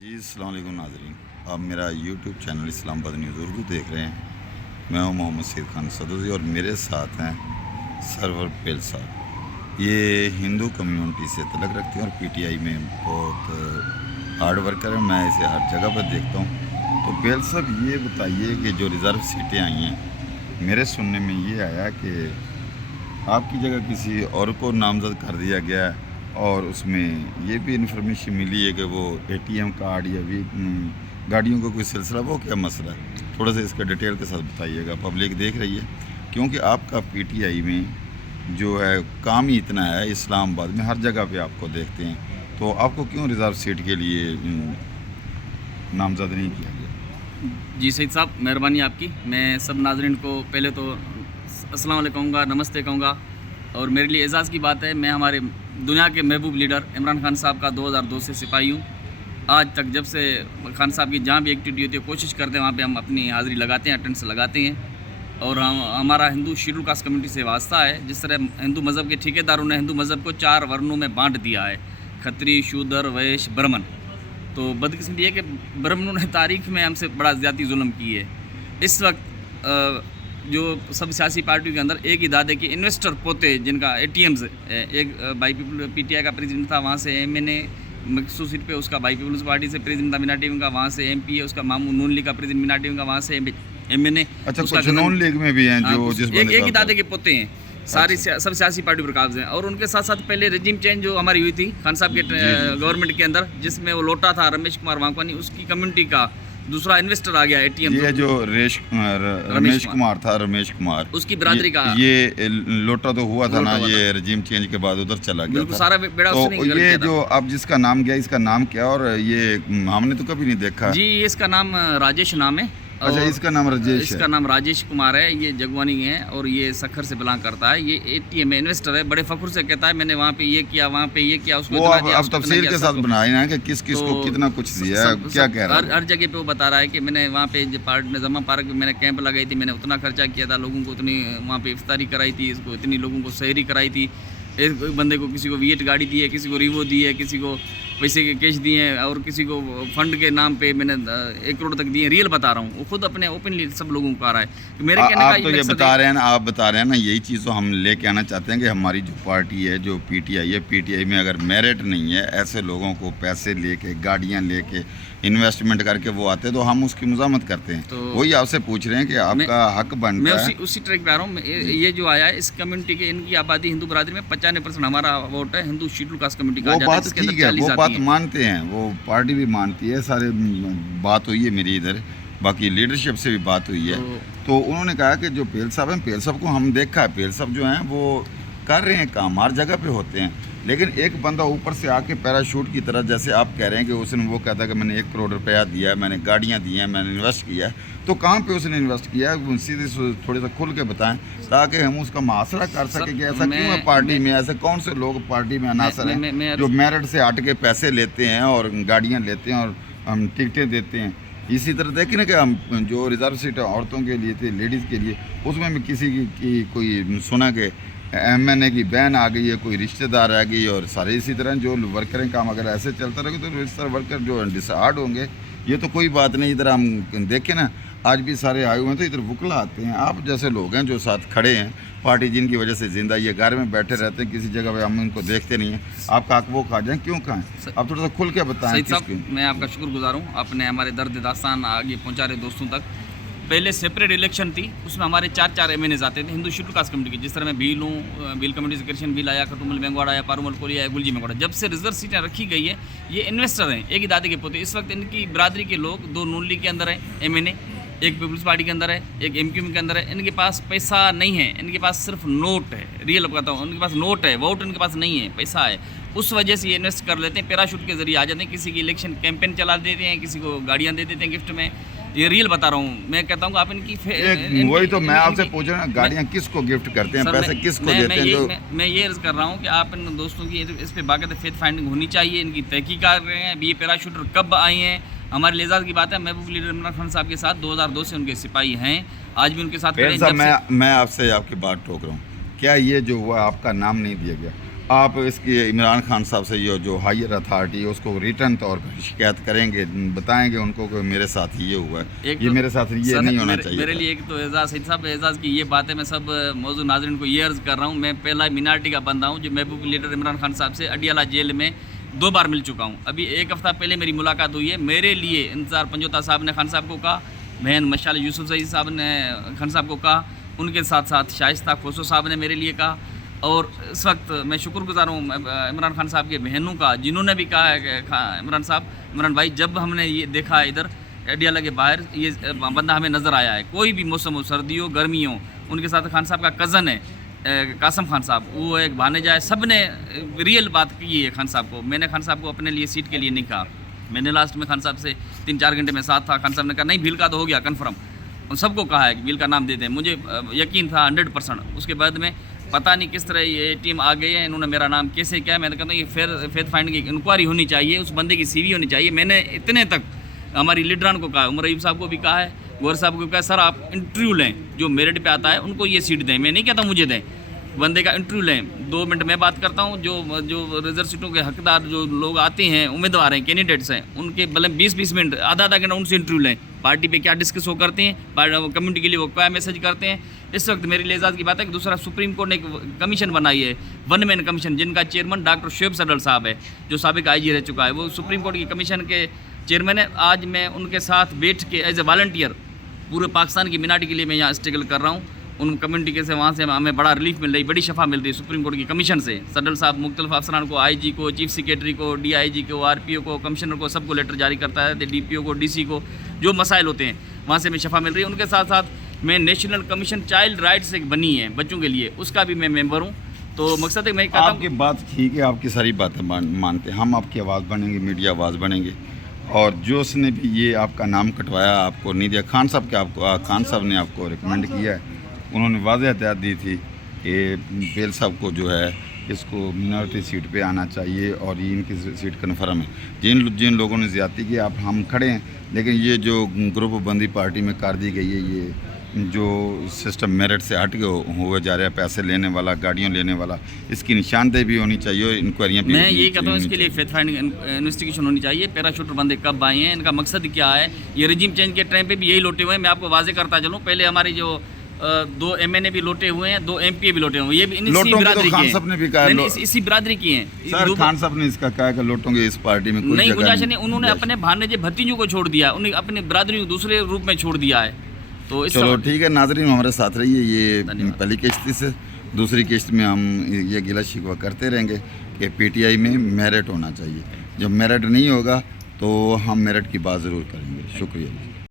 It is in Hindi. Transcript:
जी अस्सलाम वालेकुम नाज़रीन, आप मेरा YouTube channel Islamabad news Urdu देख रहे हैं। मैं हूं मोहम्मद सईद खान सदोजी और मेरे साथ हैं सरवर पेल साहब। ये हिंदू कम्युनिटी से तलक रखते हैं और पीटीआई में बहुत हार्ड वर्कर है। मैं इसे हर जगह पर देखता हूं। तो पेल साहब, ये बताइए कि जो रिज़र्व सीटें आई हैं, मेरे सुनने में ये आया कि आपकी जगह किसी और को नामज़द कर दिया गया है और उसमें ये भी इन्फॉर्मेशन मिली है कि वो एटीएम कार्ड या भी गाड़ियों का कोई सिलसिला, वो क्या मसला है? थोड़ा सा इसका डिटेल के साथ बताइएगा, पब्लिक देख रही है। क्योंकि आपका पीटीआई में जो है काम ही इतना है, इस्लामाबाद में हर जगह पे आपको देखते हैं, तो आपको क्यों रिज़र्व सीट के लिए नामज़द नहीं किया गया? जी सईद साहब, मेहरबानी आपकी। मैं सब नाज़रीन को पहले तो अस्सलाम वालेकुम कहूँगा, नमस्ते कहूँगा। और मेरे लिए एज़ाज़ की बात है, मैं हमारे दुनिया के महबूब लीडर इमरान खान साहब का 2002 से सिपाही हूँ। आज तक जब से खान साहब की जहाँ भी एक्टिविटी होती है, कोशिश करते हैं वहाँ पे हम अपनी हाज़िरी लगाते हैं, अटेंडेंस लगाते हैं। और हमारा हिंदू शेड्यूल कास्ट कम्युनिटी से वास्ता है। जिस तरह हिंदू मज़हब के ठेकेदारों ने हिंदू मज़हब को 4 वर्णों में बाँट दिया है, खत्री, शूद्र, वैश्य, ब्राह्मण। तो बदकिस्मती है कि ब्राह्मणों ने तारीख़ में हमसे बड़ा ज़्यादा जुल्म की है। इस वक्त जो सब सियासी पार्टियों के अंदर एक ही दादे के इन्वेस्टर पोते, जिनका एटीएम्स, एक बाई पीपल पीटीआई का प्रेसिडेंट था, वहाँ से एमएनए मखसूस सीट पे उसका बाई पीपल्स पार्टी से प्रेसिडेंट था मीना टीम का, वहाँ से एमपी है उसका मामू नून लीग का प्रेसिडेंट मीना टीम का, वहाँ से एमएनए। अच्छा, कुछ नून लीग में भी हैं जो जिस एक ही दादे के पोते हैं, सारी सब सियासी पार्टी पर काब्ज हैं। और उनके साथ साथ पहले रजीम चेंज जो हमारी हुई थी खान साहब के गवर्नमेंट के अंदर, जिसमें वो लोटा था रमेश कुमार वांकवानी, उसकी कम्युनिटी का दूसरा इन्वेस्टर आ गया एटीएम। ये जो रमेश कुमार था, रमेश कुमार, उसकी बिरादरी का ये लोटा तो हुआ था ना, ये रजीम चेंज के बाद उधर चला गया था। सारा बेड़ा तो उसने ये जो अब जिसका नाम गया, इसका नाम क्या? और ये हमने तो कभी नहीं देखा जी। इसका नाम राजेश नाम है। अच्छा, इसका नाम राजेश है। इसका नाम राजेश कुमार है। ये जगवानी है और ये सखर से बिलोंग करता है। ये एटीएम में इन्वेस्टर है, बड़े फखर से कहता है मैंने वहाँ पे ये किया, वहाँ पे ये किया, उसको अब तफसील के साथ बनाए ना कि किस किस को कितना कुछ दिया, क्या कह रहा है? हर जगह पे वो बता रहा है कि मैंने वहाँ पे जमा पार्क में मैंने कैंप लगाई थी, मैंने उतना खर्चा किया था, लोगों को उतनी वहाँ पे इफ्तारी कराई थी, इसको इतनी लोगों को सहरी कराई थी, एक बंदे को किसी को वीएट गाड़ी दी है, किसी को रिवो दी है, किसी को पैसे के कैश दिए हैं, और किसी को फंड के नाम पे मैंने 1 करोड़ तक दिए। रियल बता रहा हूँ, वो खुद अपने ओपनली सब लोगों को कह रहा है। मेरे कहने का तो ये बता रहे हैं ना, आप बता रहे हैं ना, यही चीज़ तो हम लेके आना चाहते हैं कि हमारी जो पार्टी है, जो पीटीआई है, पीटीआई में अगर मेरिट नहीं है, ऐसे लोगों को पैसे लेके, गाड़ियाँ लेके, इन्वेस्टमेंट करके वो आते हैं, तो हम उसकी मज़ामत करते हैं। तो वही आपसे पूछ रहे हैं कि आपका हक बनता है। मैं उसी ट्रैक पे आ रहा हूँ। ये जो आया है, इस कम्युनिटी के, इनकी आबादी हिंदू बरादरी में 95% हमारा वोट है, हिंदू शेड्यूल कास्ट कम्युनिटी का। वो बात ठीक है, वो बात मानते हैं, वो पार्टी भी मानती है, सारे बात हुई है मेरी इधर, बाकी लीडरशिप से भी बात हुई है। तो उन्होंने कहा कि जो पेल साहब हैं, पेल साहब को हम देखा है, पेल साहब जो हैं वो कर रहे हैं काम, हर जगह पे होते हैं, लेकिन एक बंदा ऊपर से आके पैराशूट की तरह, जैसे आप कह रहे हैं कि उसने, वो कहता है कि मैंने 1 करोड़ रुपया दिया है, मैंने गाड़ियाँ दी हैं, मैंने इन्वेस्ट किया है, तो कहाँ पे उसने इन्वेस्ट किया है? सीधे थोड़े सा खुल के बताएं ताकि हम उसका मुआसरा कर सकें कि ऐसा क्यों है पार्टी में, ऐसे कौन से लोग पार्टी में अनासर हैं जो मेरिट से हट के पैसे लेते हैं और गाड़ियाँ लेते हैं और हम टिकटें देते हैं। इसी तरह देखें ना कि हम जो रिजर्व सीट औरतों के लिए थी, लेडीज़ के लिए, उसमें भी किसी की कोई सुना कि एमएनए की बहन आ गई है, कोई रिश्तेदार आ गई, और सारे इसी तरह जो वर्कर काम अगर ऐसे चलता रहे तो इस तरह वर्कर जो डिसहार्ड होंगे। ये तो कोई बात नहीं, इधर हम देखें ना, आज भी सारे आए हुए हैं, तो इधर वुकला आते हैं, आप जैसे लोग हैं जो साथ खड़े हैं, पार्टी जिनकी वजह से जिंदा, ये घर में बैठे रहते हैं, किसी जगह पे हम उनको देखते नहीं हैं। आपका हक वो खा जाएँ, क्यों खाएँ? आप थोड़ा सा खुल के बताएं। मैं आपका शुक्रगुजार हूँ, आपने हमारे दर्द दास्तान आगे पहुँचा रहे दोस्तों तक। पहले सेपरेट इलेक्शन थी, उसमें हमारे 4 एमएनए आते थे हिंदू शेड्यूल कास्ट कम्युनिटी के। जिस तरह मैं भील हूँ, भील कम्युनिटी से कृष्ण भील आया, खटुमल बेंगवाड़ा आया, पारूमल कोली आया, गुलजी मेंगवाड़ा। जब से रिजर्व सीटें रखी गई है, ये इन्वेस्टर हैं, एक ही दादे के पोते। इस वक्त इनकी बिरादरी के लोग 2 नून लीग के अंदर है एमएनए, एक पीपल्स पार्टी के अंदर है, एक एमक्यूएम के अंदर है। इनके पास पैसा नहीं है, इनके पास सिर्फ नोट है। रियल बताता हूँ, उनके पास नोट है, वोट इनके पास नहीं है, पैसा है। उस वजह से ये इन्वेस्ट कर लेते हैं, पैराशूट के जरिए आ जाते हैं, किसी की इलेक्शन कैंपेन चला देते हैं, किसी को गाड़ियाँ दे देते हैं गिफ्ट में। ये रियल बता रहा हूँ, मैं कहता हूँ आप इनकी वही तो मैं आपसे पूछ रहा हूँ, गाड़ियाँ किसको गिफ्ट करते हैं, पैसे किसको देते हैं? मैं ये अर्ज कर रहा हूँ कि आप इन दोस्तों की इस पे बाकायदा फेथ फाइंडिंग होनी चाहिए, इनकी तहकीकात कर रहे हैं, ये पैराशूटर कब आए हैं। हमारे लिहाज की बात है, महबूब लीडर इमरान खान साहब के साथ 2002 से उनके सिपाही हैं, आज भी उनके साथ। मैं आपसे आपकी बात ठोक रहा हूँ, क्या ये जो हुआ आपका नाम नहीं दिया गया, आप इसकी इमरान खान साहब से ये जो हायर अथॉरिटी है उसको रिटर्न तौर पर शिकायत करेंगे, बताएंगे उनको कि मेरे साथ ये हुआ है, ये मेरे साथ ये नहीं होना चाहिए। मेरे लिए एक तो एजाज़ सईद साहब, एजाज़ की ये बात है, मैं सब मौजूद नाज़रीन को ये अर्ज़ कर रहा हूँ, मैं पहला मिनार्टी का बंदा हूँ जो महबूब लीडर इमरान खान साहब से अडियाला जेल में 2 बार मिल चुका हूँ। अभी 1 हफ़्ता पहले मेरी मुलाकात हुई है। मेरे लिए इंतज़ार पंजोता साहब ने खान साहब को कहा, बहन मशाल यूसुफ सईद साहब ने खान साहब को कहा, उनके साथ साथ शाइस्ता खोसो साहब ने मेरे लिए कहा। और इस वक्त मैं शुक्रगुजार हूँ इमरान खान साहब के बहनों का, जिन्होंने भी कहा है कि इमरान भाई, जब हमने ये देखा इधर अडियाला के बाहर ये बंदा हमें नज़र आया है, कोई भी मौसम हो, सर्दी हो गर्मी हो, उनके साथ खान साहब का कज़न है कासम खान साहब, वो एक भानेजा है, सब ने रियल बात की है खान साहब को। मैंने खान साहब को अपने लिए सीट के लिए नहीं कहा, मैंने लास्ट में खान साहब से 3-4 घंटे में साथ था। खान साहब ने कहा नहीं भील का तो हो गया कन्फर्म, उन सबको कहा है कि भील का नाम दे दें, मुझे यकीन था 100%। उसके बाद में पता नहीं किस तरह ये टीम आ गई है, इन्होंने मेरा नाम कैसे किया। मैंने कहता हूँ ये फेथ फाइंड की इंक्वायरी होनी चाहिए, उस बंदे की CV होनी चाहिए। मैंने इतने तक हमारी लीडरान को कहा, उमर अयूब साहब को भी कहा है, गौर साहब को कहा, सर आप इंटरव्यू लें, जो मेरिट पे आता है उनको ये सीट दें। मैं नहीं कहता मुझे दें, बंदे का इंटरव्यू लें, 2 मिनट मैं बात करता हूँ। जो रिजर्व सीटों के हकदार जो लोग आते हैं, उम्मीदवार हैं, कैंडिडेट्स हैं, उनके भले 20-20 मिनट, आधा घंटा उनसे इंटरव्यू लें, पार्टी पे क्या डिस्कस वो करते हैं, कम्युनिटी के लिए वो क्या मैसेज करते हैं। इस वक्त मेरे लिए एजाज़ की बात है कि दूसरा सुप्रीम कोर्ट ने एक कमीशन बनाई है, 1 मैन कमीशन, जिनका चेयरमैन डॉक्टर शुएब सदल साहब है, जो साबिक IG रह चुका है, वो सुप्रीम कोर्ट की कमीशन के चेयरमैन है। आज मैं उनके साथ बैठ के एज ए वॉलंटियर पूरे पाकिस्तान की मिनाटी के लिए मैं यहाँ स्ट्रगल कर रहा हूँ। उन कम्युनिटी के से वहाँ से हमें बड़ा रिलीफ मिल रही, बड़ी शफा मिल रही है सुप्रीम कोर्ट की कमीशन से। सदल साहब मुख्तलिफ अफसरान को, IG को, चीफ सेक्रेटरी को, DIG को, RPO को, कमिश्नर को, सबको लेटर जारी करता है, DPO को, DC को, जो मसाइल होते हैं वहाँ से हमें शफा मिल रही है। उनके साथ साथ मैं नेशनल कमीशन चाइल्ड राइट्स एक बनी है बच्चों के लिए, उसका भी मैं मेंबर हूँ। तो मकसद है मैं कहता हूँ, आपकी बात ठीक है, आपकी सारी बातें मानते हैं हम, आपकी आवाज़ बनेंगे, मीडिया आवाज़ बनेंगे। और जो उसने भी ये आपका नाम कटवाया, आपको नहीं दिया, खान साहब ने आपको रिकमेंड किया है, उन्होंने वाज़ेह हदायत दी थी कि बेल साहब को जो है इसको मिनॉरिटी सीट पे आना चाहिए और ये इनकी सीट कन्फर्म है। जिन लोगों ने ज़्यादती की, आप हम खड़े हैं, लेकिन ये जो ग्रुप बंदी पार्टी में कर दी गई है, ये जो सिस्टम मेरिट से हट के हुआ जा रहा है, पैसे लेने वाला, गाड़ियाँ लेने वाला, इसकी निशानदेही भी होनी चाहिए और इंक्वायरियाँ भी। मैं यही कहता हूँ इसके लिए फेथ फाइंडिंग इन्वेस्टिगेशन होनी चाहिए। पैराशूटर बंदे कब आए हैं, इनका मकसद क्या है, ये रजीम चेंज के टाइम पे भी यही लौटे हुए हैं। मैं आपको वाजे करता चलूँ, पहले हमारी जो 2 MNA भी लौटे हुए हैं, 2 MPA भी लौटे हुए हैं, ये भी इसी बिरादरी के हैं, इसी बिरादरी की हैं। सर खान साहब ने इसका कहा कि लोटोंगे इस पार्टी में कोई नहीं, जगह गुंजाइश नहीं। उन्होंने अपने भानेजे भतीजों को छोड़ दिया, उन्हें अपनी बिरादरी को दूसरे रूप में छोड़ दिया है। तो चलो ठीक है नाज़रीन, हमारे साथ रहिए। ये पहली किश्त से दूसरी किश्त में हम ये गिला शिकवा करते रहेंगे कि PTI में मेरिट होना चाहिए। जब मेरिट नहीं होगा तो हम मेरिट की बात ज़रूर करेंगे। शुक्रिया।